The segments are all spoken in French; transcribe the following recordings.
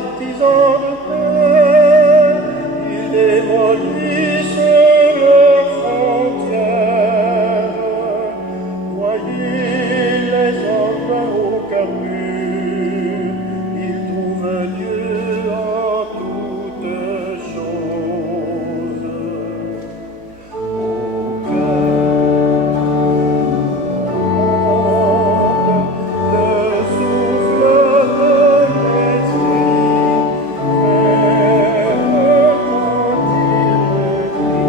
artisans de paix, ils démolissent leurs frontières. Voyez les hommes au cœur pur, ils trouvent Dieu en toutes choses. Au cœur le souffle de l'esprit fait retentir le cri.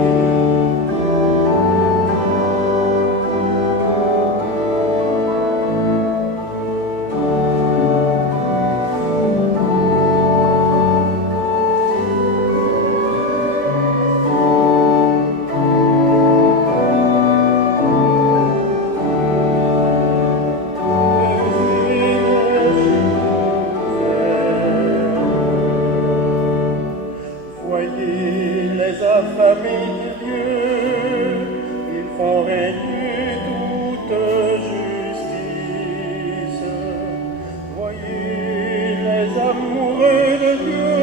Voyez les affamés de Dieu, ils font régner toute justice. Voyez les amoureux de Dieu,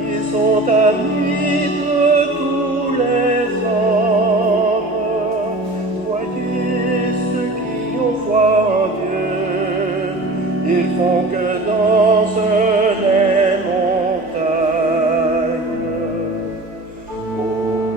ils sont amis de tous les hommes. Voyez ceux qui ont foi en Dieu, ils font que dansent les montagnes. Au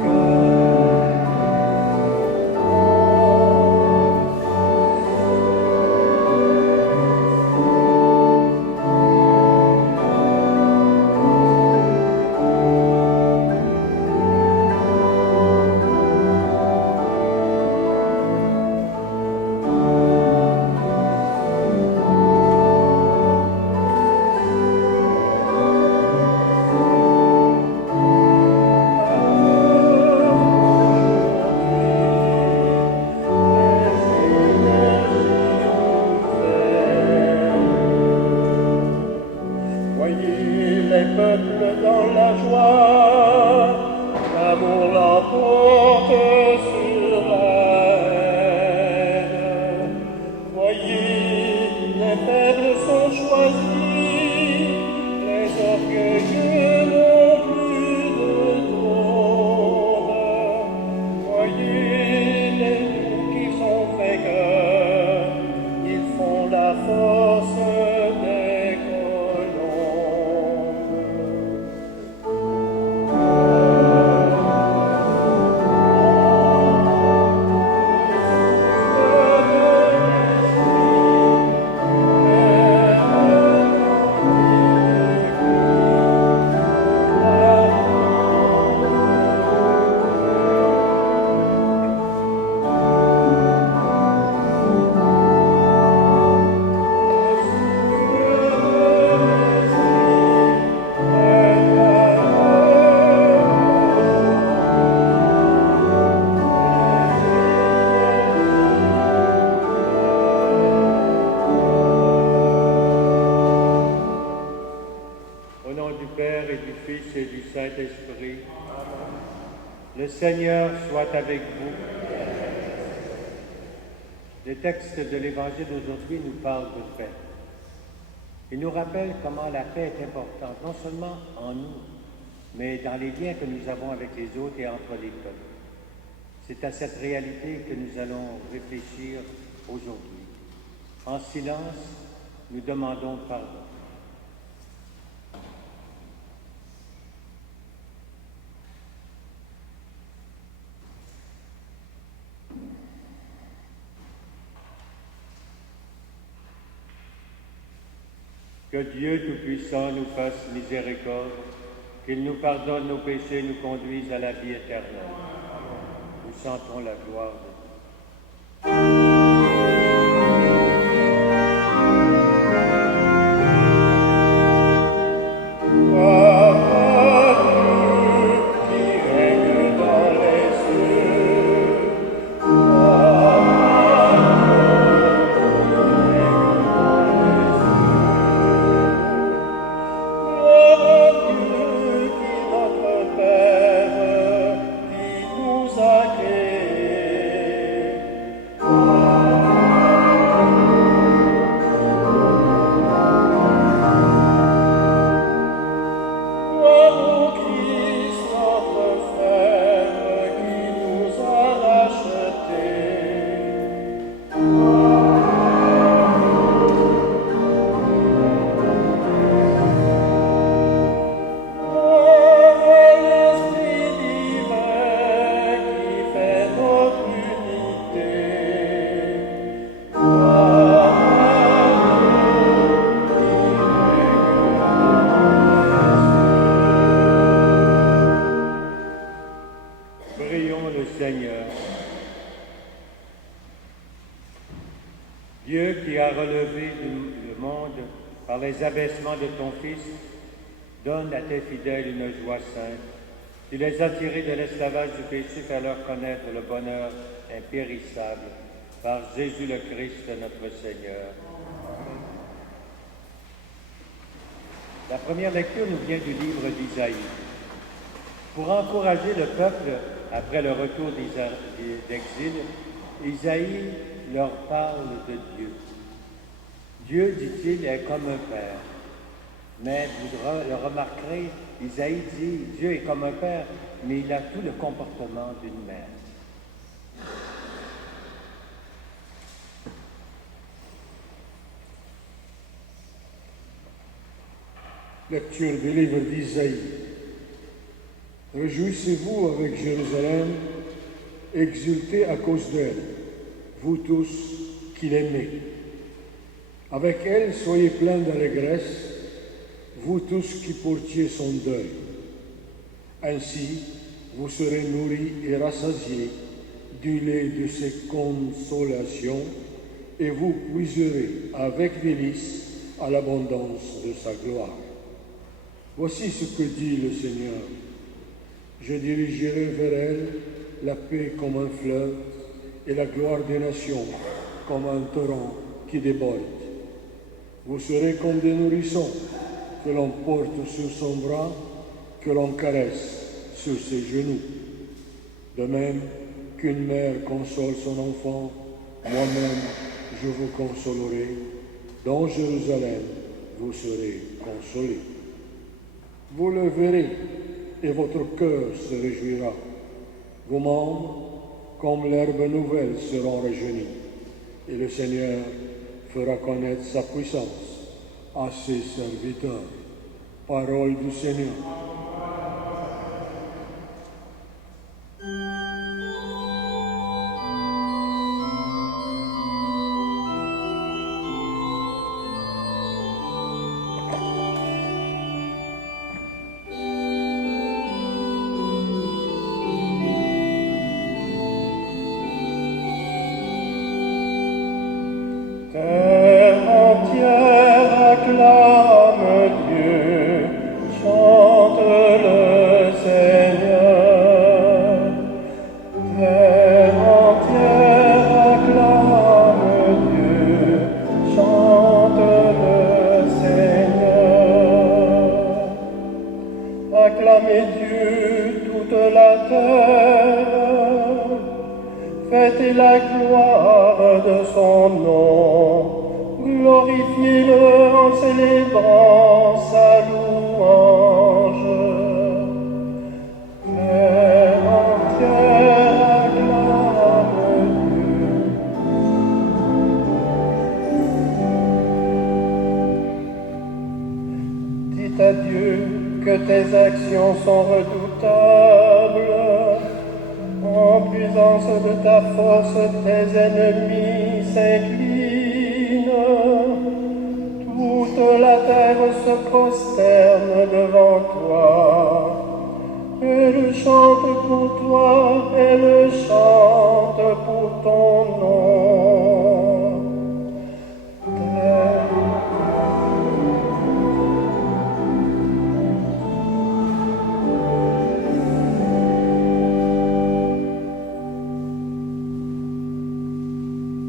Voyez les peuples dans la joie, l'amour l'emporte sur la haine. Voyez, les faibles sont choisis, les orgueilleux n'ont plus de trône. Voyez les loups qui sont vainqueurs, ils font la force des colombes. Au nom du Père et du Fils et du Saint-Esprit, le Seigneur soit avec vous. Le texte de l'Évangile d'aujourd'hui nous parle de paix. Il nous rappelle comment la paix est importante, non seulement en nous, mais dans les liens que nous avons avec les autres et entre les peuples. C'est à cette réalité que nous allons réfléchir aujourd'hui. En silence, nous demandons pardon. Que Dieu Tout-Puissant nous fasse miséricorde, qu'il nous pardonne nos péchés et nous conduise à la vie éternelle. Nous sentons la gloire de Dieu. Qui nous a créés. les abaissements de ton Fils, donne à tes fidèles une joie sainte. Tu les as tirés de l'esclavage du péché, fais-leur connaître le bonheur impérissable par Jésus le Christ, notre Seigneur. La première lecture nous vient du livre d'Isaïe. Pour encourager le peuple après le retour d'exil, Isaïe leur parle de Dieu. Dieu, dit-il, est comme un père. Mais vous le remarquerez, Isaïe dit, Dieu est comme un père, mais il a tout le comportement d'une mère. Lecture du livre d'Isaïe. Réjouissez-vous avec Jérusalem, exultez à cause d'elle, vous tous qui l'aimez. Avec elle, soyez pleins d'allégresse, vous tous qui portiez son deuil. Ainsi, vous serez nourris et rassasiés du lait de ses consolations, et vous puiserez avec délice à l'abondance de sa gloire. Voici ce que dit le Seigneur. Je dirigerai vers elle la paix comme un fleuve et la gloire des nations comme un torrent qui déborde. Vous serez comme des nourrissons que l'on porte sur son bras, que l'on caresse sur ses genoux. De même qu'une mère console son enfant, moi-même je vous consolerai. Dans Jérusalem, vous serez consolés. Vous le verrez et votre cœur se réjouira. Vos membres, comme l'herbe nouvelle, seront rajeunis. Et le Seigneur fera connaître sa puissance à ses serviteurs. Parole du Seigneur. Terre entière acclame Dieu, chante le Seigneur. Terre entière acclame Dieu, chante le Seigneur. Acclamez Dieu toute la terre, fêtez la gloire de son nom, glorifiez-le en célébrant sa louange. Terre entière acclame Dieu. Dites à Dieu que tes actions sont redoutables. En puissance de ta force, tes ennemis s'inclinent. Toute la terre se prosterne devant toi. Elle chante pour toi, elle chante pour ton nom.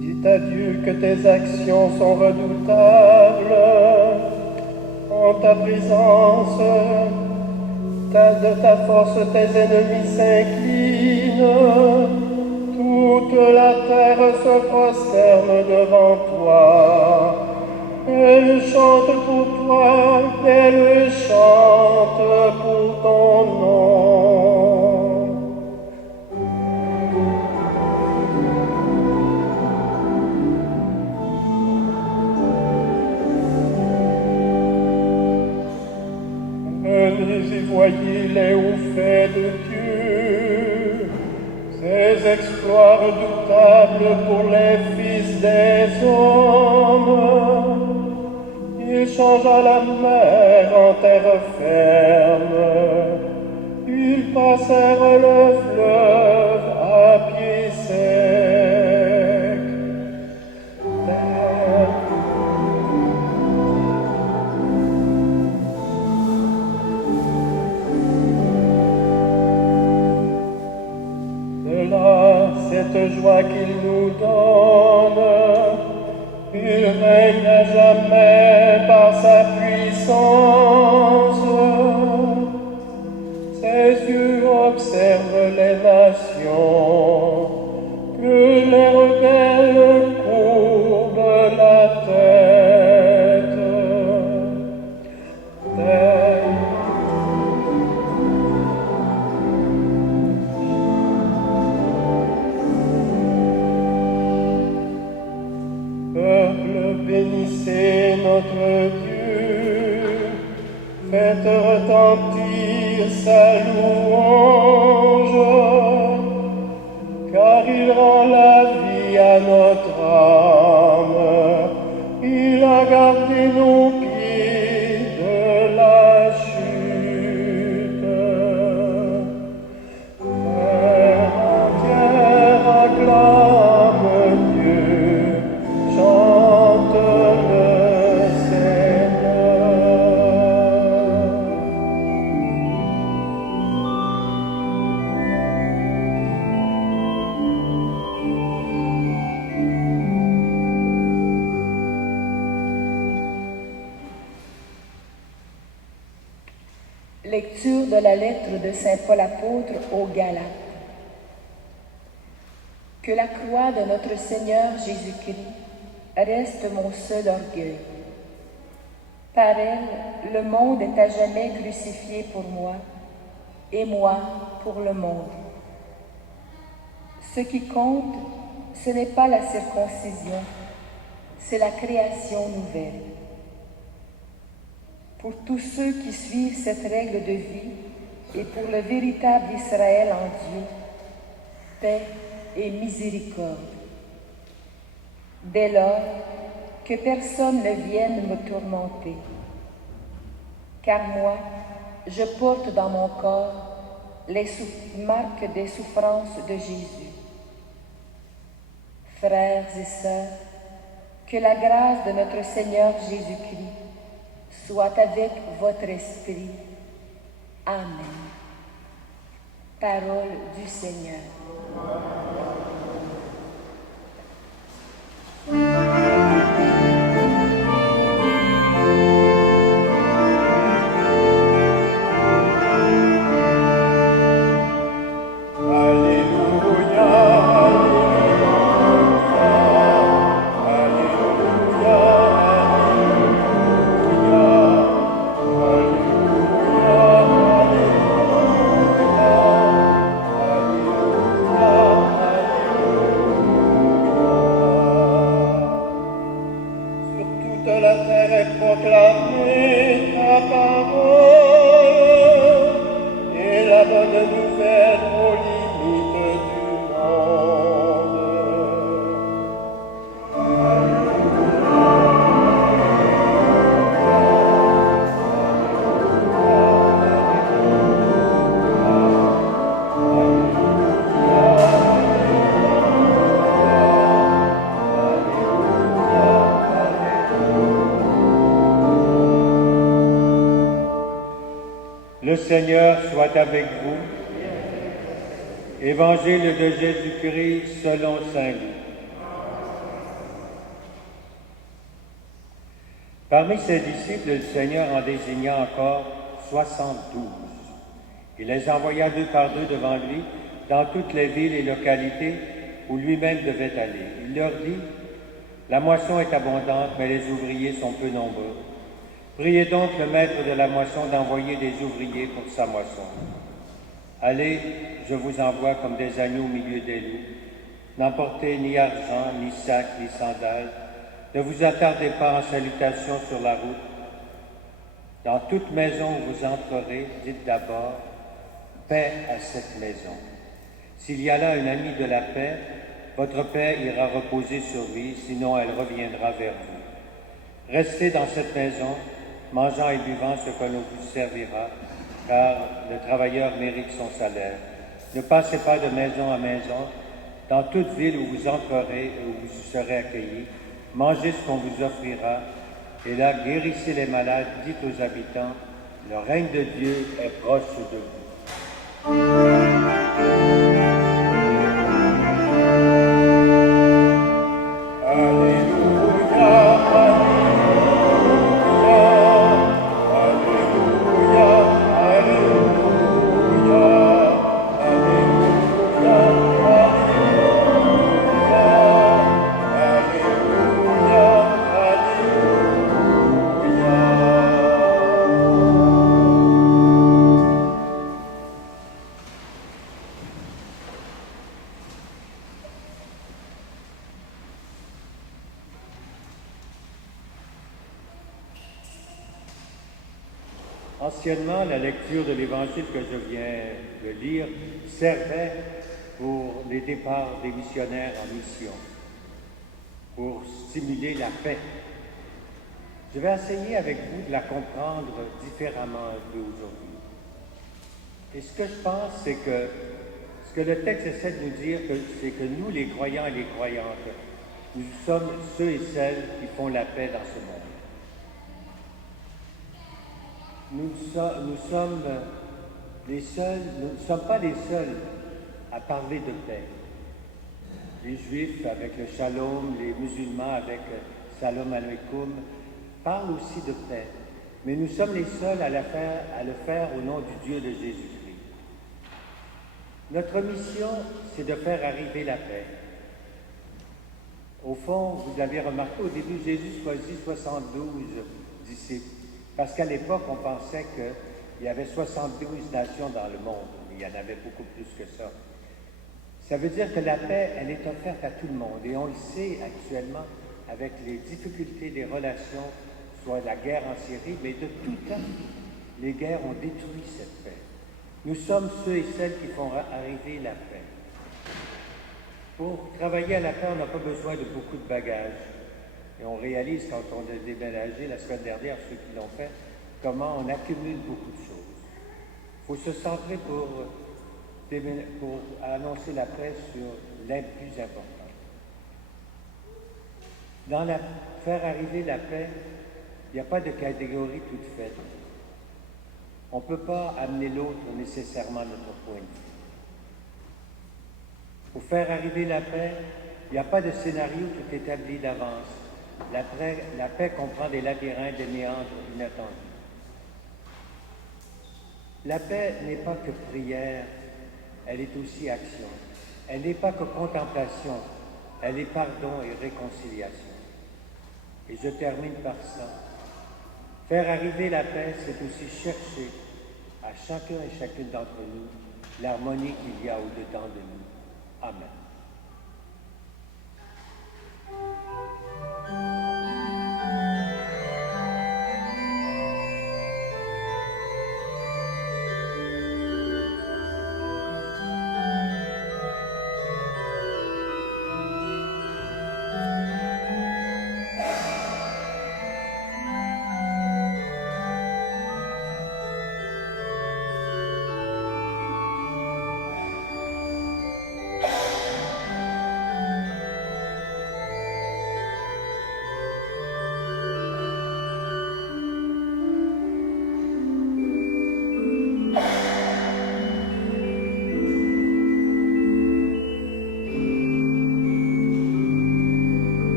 Dites à Dieu que tes actions sont redoutables. En ta présence, de ta force, tes ennemis s'inclinent. Toute la terre se prosterne devant toi. Elle chante pour toi, elle chante pour ton nom. Venez et voyez les hauts faits de Dieu, ses exploits redoutables pour les fils des hommes. Il changea la mer en terre ferme, ils passèrent le fleuve à pied sec. foi qu'il nous donne. Il règne à jamais par sa puissance. Ses yeux observent les nations, que les rebelles courbent la tête. Peuple, bénissez notre Dieu, faites retentir sa louange, car il rend la vie à notre âme, il a gardé nos pieds de la chute. Terre entière acclame Dieu, chante le Seigneur. Lecture de la lettre de Saint Paul apôtre aux Galates. Que la croix de notre Seigneur Jésus-Christ reste mon seul orgueil. Par elle, le monde est à jamais crucifié pour moi, et moi pour le monde. Ce qui compte, ce n'est pas la circoncision, c'est la création nouvelle. Pour tous ceux qui suivent cette règle de vie et pour le véritable Israël en Dieu, paix et miséricorde. Dès lors, que personne ne vienne me tourmenter, car moi, je porte dans mon corps les marques des souffrances de Jésus. Frères et sœurs, que la grâce de notre Seigneur Jésus-Christ soit avec votre esprit. Amen. Parole du Seigneur. Le Seigneur soit avec vous. Évangile de Jésus-Christ selon saint Luc. Parmi ses disciples, le Seigneur en désigna encore 72. Il les envoya deux par deux devant lui dans toutes les villes et localités où lui-même devait aller. Il leur dit, « La moisson est abondante, mais les ouvriers sont peu nombreux. Priez donc le maître de la moisson d'envoyer des ouvriers pour sa moisson. Allez, je vous envoie comme des agneaux au milieu des loups. N'emportez ni argent, ni sac, ni sandales. Ne vous attardez pas en salutation sur la route. Dans toute maison où vous entrerez, dites d'abord « Paix à cette maison ». S'il y a là un ami de la paix, votre paix ira reposer sur lui, sinon elle reviendra vers vous. Restez dans cette maison, mangeant et buvant ce que l'on vous servira, car le travailleur mérite son salaire. Ne passez pas de maison en maison. Dans toute ville où vous entrerez et où vous serez accueillis, mangez ce qu'on vous offrira, et là guérissez les malades, dites aux habitants, le règne de Dieu est proche de vous. » Anciennement, la lecture de l'Évangile que je viens de lire servait pour les départs des missionnaires en mission, pour stimuler la paix. Je vais essayer avec vous de la comprendre différemment un peu aujourd'hui. Et ce que je pense, c'est que ce que le texte essaie de nous dire, c'est que nous, les croyants et les croyantes, nous sommes ceux et celles qui font la paix dans ce monde. Nous sommes les seuls, nous ne sommes pas les seuls à parler de paix. Les Juifs avec le Shalom, les musulmans avec Salam Aleikum parlent aussi de paix. Mais nous sommes les seuls à le faire au nom du Dieu de Jésus-Christ. Notre mission, c'est de faire arriver la paix. Au fond, vous avez remarqué, au début, Jésus choisit 72 disciples. Parce qu'à l'époque, on pensait qu'il y avait 72 nations dans le monde. Il y en avait beaucoup plus que ça. Ça veut dire que la paix, elle est offerte à tout le monde. Et on le sait actuellement avec les difficultés des relations, soit la guerre en Syrie, mais de tout temps, les guerres ont détruit cette paix. Nous sommes ceux et celles qui font arriver la paix. Pour travailler à la paix, on n'a pas besoin de beaucoup de bagages. Et on réalise quand on a déménagé la semaine dernière, ceux qui l'ont fait, comment on accumule beaucoup de choses. Il faut se centrer pour annoncer la paix sur l'aide plus importante. Dans faire arriver la paix, il n'y a pas de catégorie toute faite. On ne peut pas amener l'autre nécessairement à notre point de vue. Pour faire arriver la paix, il n'y a pas de scénario tout établi d'avance. La paix comprend des labyrinthes, des méandres inattendus. La paix n'est pas que prière, elle est aussi action. Elle n'est pas que contemplation, elle est pardon et réconciliation. Et je termine par ça. Faire arriver la paix, c'est aussi chercher à chacun et chacune d'entre nous l'harmonie qu'il y a au-dedans de nous. Amen.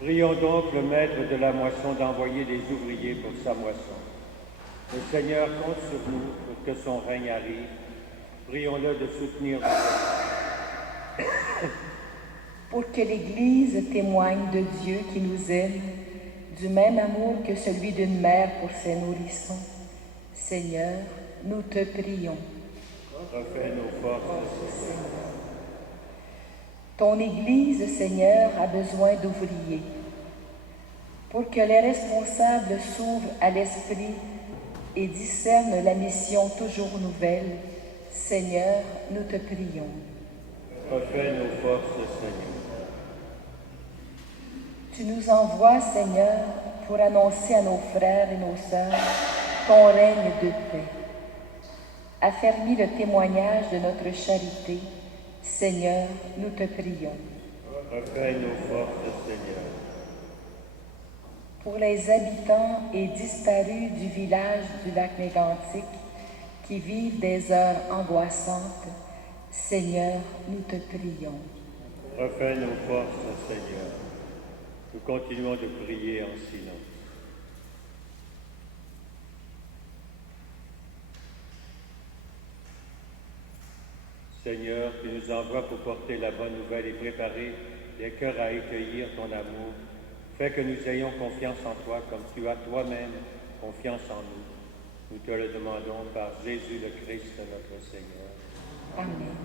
Prions donc le maître de la moisson d'envoyer des ouvriers pour sa moisson. Le Seigneur compte sur nous pour que son règne arrive. Prions-le de soutenir notre... Pour que l'Église témoigne de Dieu qui nous aime, du même amour que celui d'une mère pour ses nourrissons. Seigneur, nous te prions. Refais nos forces, Seigneur. Ton Église, Seigneur, a besoin d'ouvriers. Pour que les responsables s'ouvrent à l'Esprit et discernent la mission toujours nouvelle, Seigneur, nous te prions. Refais nos forces, Seigneur. Tu nous envoies, Seigneur, pour annoncer à nos frères et nos sœurs ton règne de paix. Affermis le témoignage de notre charité, Seigneur, nous te prions. Refais nos forces, Seigneur. Pour les habitants et disparus du village du lac Mégantic qui vivent des heures angoissantes, Seigneur, nous te prions. Refais nos forces, Seigneur. Nous continuons de prier en silence. Seigneur, tu nous envoies pour porter la bonne nouvelle et préparer les cœurs à accueillir ton amour. Fais que nous ayons confiance en toi comme tu as toi-même confiance en nous. Nous te le demandons par Jésus le Christ, notre Seigneur. Amen.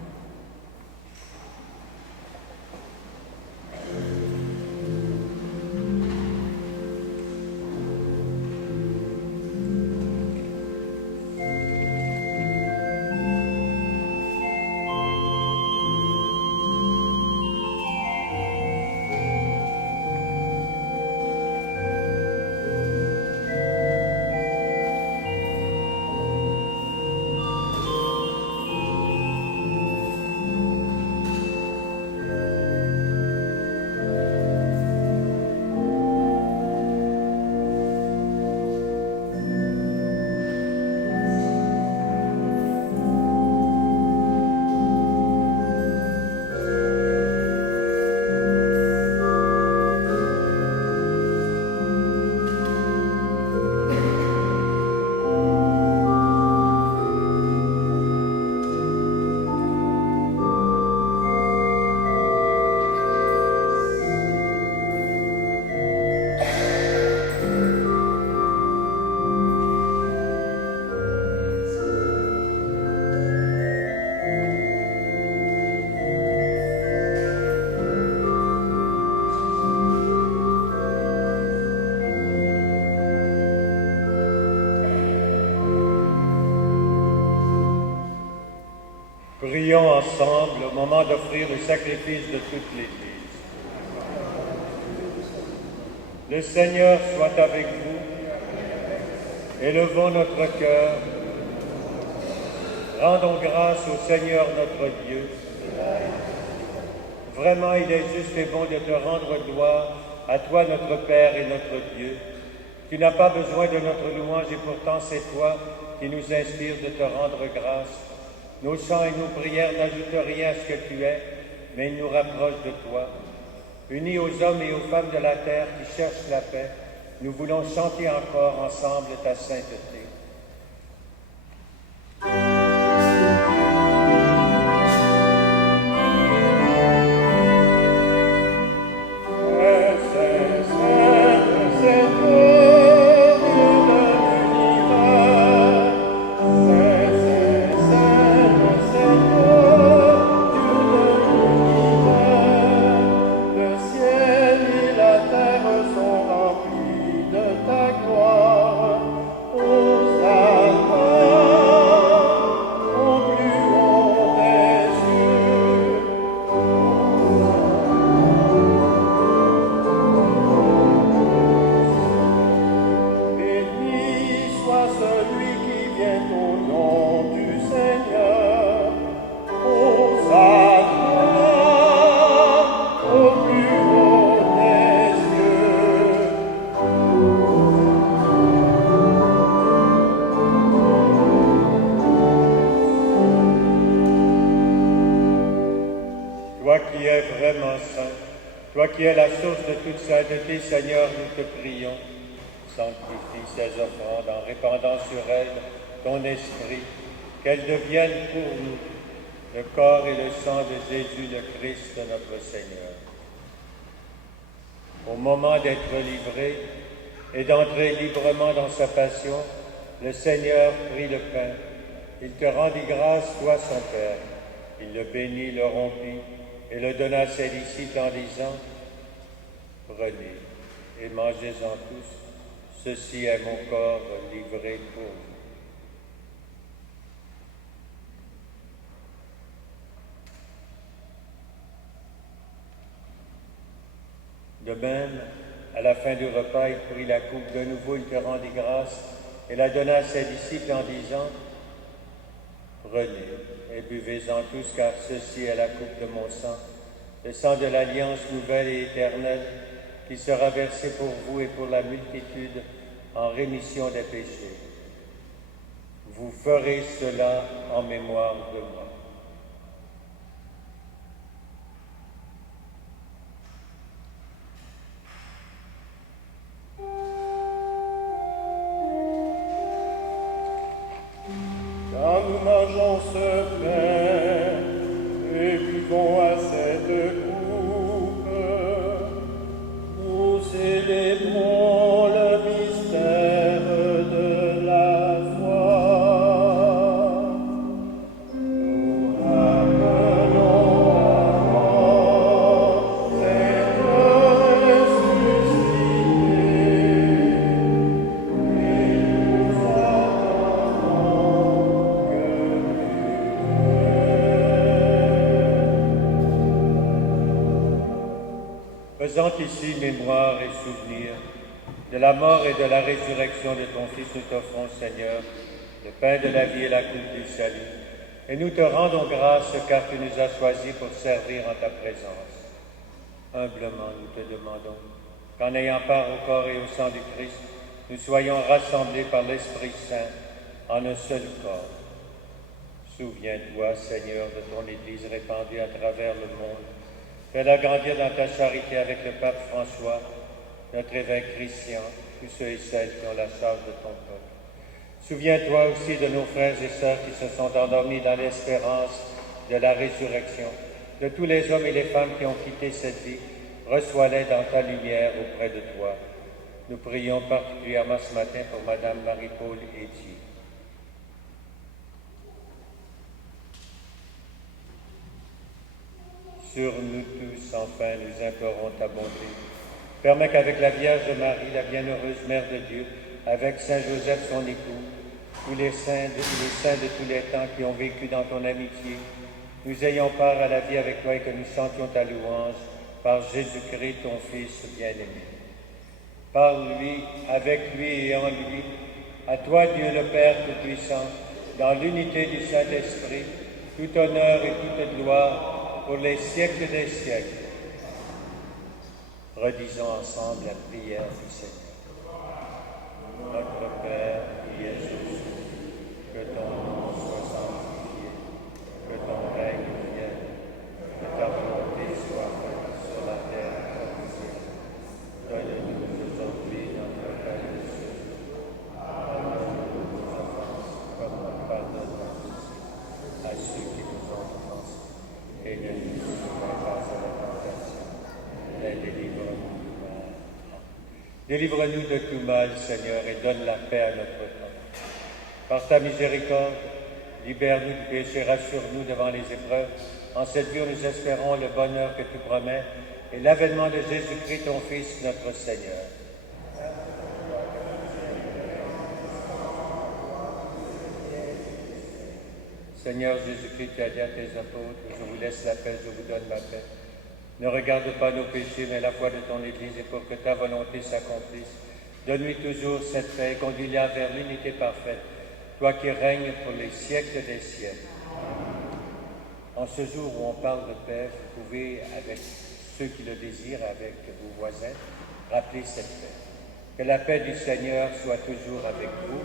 ensemble au moment d'offrir le sacrifice de toute l'Église. Le Seigneur soit avec vous. Élevons notre cœur. Rendons grâce au Seigneur notre Dieu. Vraiment, il est juste et bon de te rendre gloire, à toi notre Père et notre Dieu. Tu n'as pas besoin de notre louange et pourtant c'est toi qui nous inspire de te rendre grâce. Nos chants et nos prières n'ajoutent rien à ce que tu es, mais ils nous rapprochent de toi. Unis aux hommes et aux femmes de la terre qui cherchent la paix, nous voulons chanter encore ensemble ta sainteté. Qui est la source de toute sainteté, Seigneur, nous te prions. Sanctifie ces offrandes en répandant sur elles ton esprit, qu'elles deviennent pour nous le corps et le sang de Jésus le Christ, notre Seigneur. Au moment d'être livré et d'entrer librement dans sa passion, le Seigneur prit le pain. Il te rendit grâce, toi son Père. Il le bénit, le rompit et le donna à ses disciples en disant: prenez et mangez-en tous, ceci est mon corps livré pour vous. De même, à la fin du repas, il prit la coupe de nouveau, il te rendit grâce et la donna à ses disciples en disant: prenez et buvez-en tous, car ceci est la coupe de mon sang, le sang de l'alliance nouvelle et éternelle, qui sera versé pour vous et pour la multitude en rémission des péchés. Vous ferez cela en mémoire de moi. Quand nous mangeons ce pain et buvons à cette coupe, nous célébrons le mystère de la foi. Nous rappelons la mort, Seigneur ressuscité, et nous attendons Faisant ici mémoire et souvenir de la mort et de la résurrection de ton Fils, nous t'offrons, Seigneur, le pain de la vie et la coupe du salut. Et nous te rendons grâce car tu nous as choisis pour servir en ta présence. Humblement, nous te demandons qu'en ayant part au corps et au sang du Christ, nous soyons rassemblés par l'Esprit Saint en un seul corps. Souviens-toi, Seigneur, de ton Église répandue à travers le monde. Fais-la grandir dans ta charité avec le pape François, notre évêque Christian, tous ceux et celles qui ont la charge de ton peuple. Souviens-toi aussi de nos frères et sœurs qui se sont endormis dans l'espérance de la résurrection, de tous les hommes et les femmes qui ont quitté cette vie. Reçois-les dans ta lumière auprès de toi. Nous prions particulièrement ce matin pour Madame Marie-Paul Etier. Sur nous tous, enfin, nous implorons ta bonté. Permets qu'avec la Vierge Marie, la bienheureuse Mère de Dieu, avec Saint Joseph, son époux, tous les saints de tous les temps qui ont vécu dans ton amitié, nous ayons part à la vie avec toi et que nous chantions ta louange par Jésus-Christ, ton Fils bien-aimé. Par lui, avec lui et en lui, à toi Dieu le Père Tout-Puissant, dans l'unité du Saint-Esprit, tout honneur et toute gloire pour les siècles des siècles. Redisons ensemble la prière du Seigneur. Notre Père qui es aux cieux, que ton nom soit sanctifié, que ton règne vienne, que ta volonté soit faite sur la terre comme au ciel. Donne-nous aujourd'hui notre pain de ce jour. Pardonne-nous nos offenses, comme nous pardonnons aussi à ceux qui nous ont offensés. Et ne nous soumets pas à la tentation, mais délivre-nous du mal. Délivre-nous de tout mal, Seigneur, et donne la paix à notre temps. Par ta miséricorde, libère-nous du péché, rassure-nous devant les épreuves. En cette vie où nous espérons le bonheur que tu promets et l'avènement de Jésus-Christ, ton Fils, notre Seigneur. Seigneur Jésus-Christ, tu as dit à tes apôtres, je vous laisse la paix, je vous donne ma paix. Ne regarde pas nos péchés, mais la foi de ton Église, et pour que ta volonté s'accomplisse, donne-lui toujours cette paix et conduis-la vers l'unité parfaite, toi qui règnes pour les siècles des siècles. En ce jour où on parle de paix, vous pouvez, avec ceux qui le désirent, avec vos voisins, rappeler cette paix. Que la paix du Seigneur soit toujours avec vous.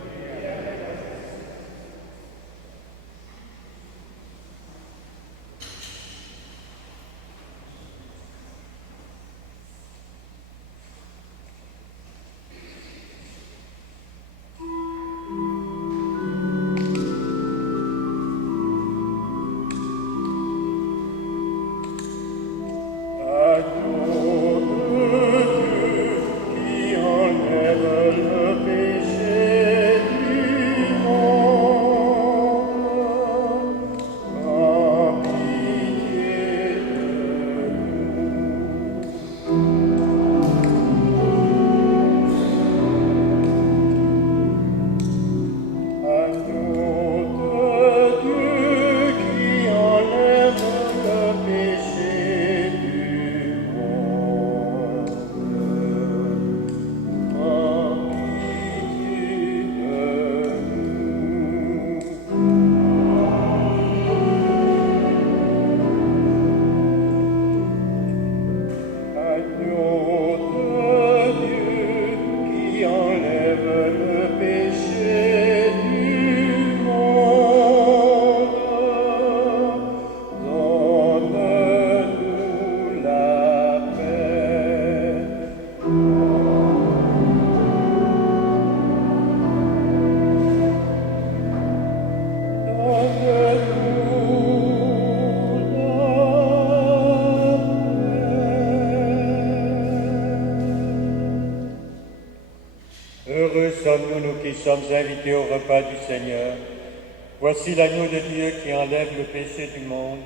Sommes invités au repas du Seigneur. Voici l'agneau de Dieu qui enlève le péché du monde.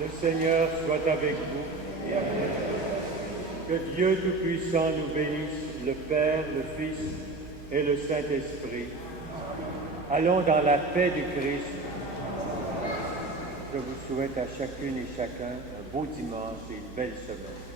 Le Seigneur soit avec vous. Que Dieu Tout-Puissant nous bénisse, le Père, le Fils et le Saint-Esprit. Allons dans la paix du Christ. Je vous souhaite à chacune et chacun un beau dimanche et une belle semaine.